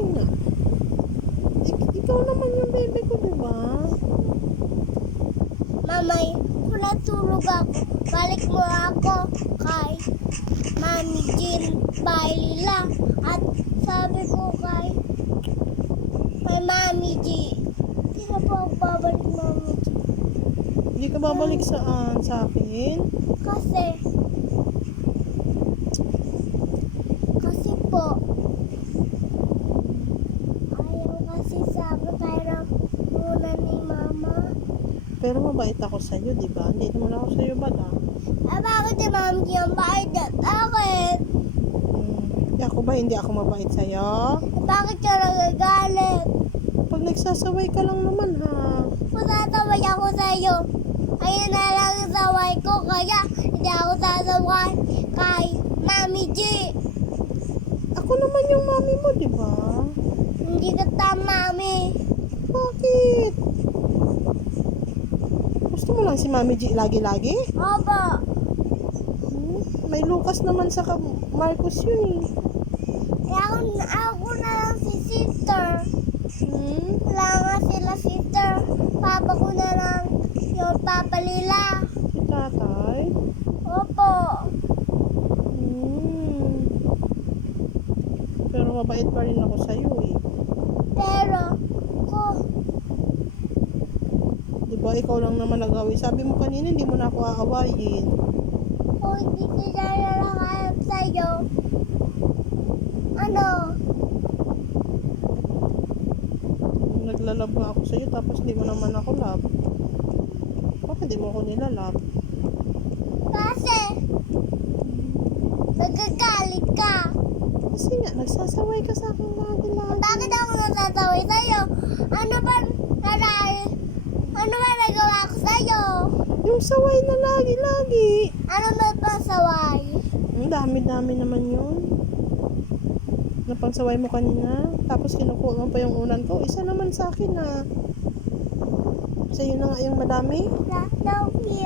Kasi nga, ikaw naman yung baby ko, di ba? Mamay, kung natulog ako, balik mo ako kay Mami Jean Bailila. At sabi ko kay Mami G, hindi na po ako babalik Mami G. Hindi ka babalik saan? Sa akin? Kasi po, ayaw kasi sabi tayo muna ni Mama. Pero mabait ako sa'yo, di ba? Hindi naman ako sa'yo bad, ah. Bakit si Mami G ang bait at akin? Hindi ako mabait sa'yo. Bakit ka nagagalit? Pag nagsasaway ka lang naman, ha? Kung sasaway ako sa'yo, ayun na lang ang saway ko, kaya hindi ako sasaway kay Mami G. Ako naman yung mami mo, di ba? Hindi ka Mami. Bakit? Gusto mo lang si Mami G lagi-lagi? Opo. May Lucas naman sa Marcos yun, eh. Ako na lang si sister. Hmm? Wala nga sila sister. Papa ko na lang yung papa nila. Si tatay? Opo. Pero mabait pa rin ako sa'yo, eh. Pero, Di ba, ikaw lang naman nag-away. Sabi mo kanina, hindi mo na ako aawayin. kung hindi sila nalakayap sa'yo, ano? Naglalab nga ako sa'yo, tapos hindi mo naman ako love. Bakit di mo ako nilalab? Kasi, nagagalit ka. Kasi nga, nagsasaway ka sa akin lagi-lagi. Bakit ako nasasaway sa'yo? Ano ba nagawa ko sa'yo? Yung saway na lagi-lagi. Ano ba pasaway? Ang dami-dami naman yun. Napangsaway mo kanina, tapos kinukuha mo pa yung unan ko. Isa naman sa akin, na sa'yo na nga yung madami. Daw here.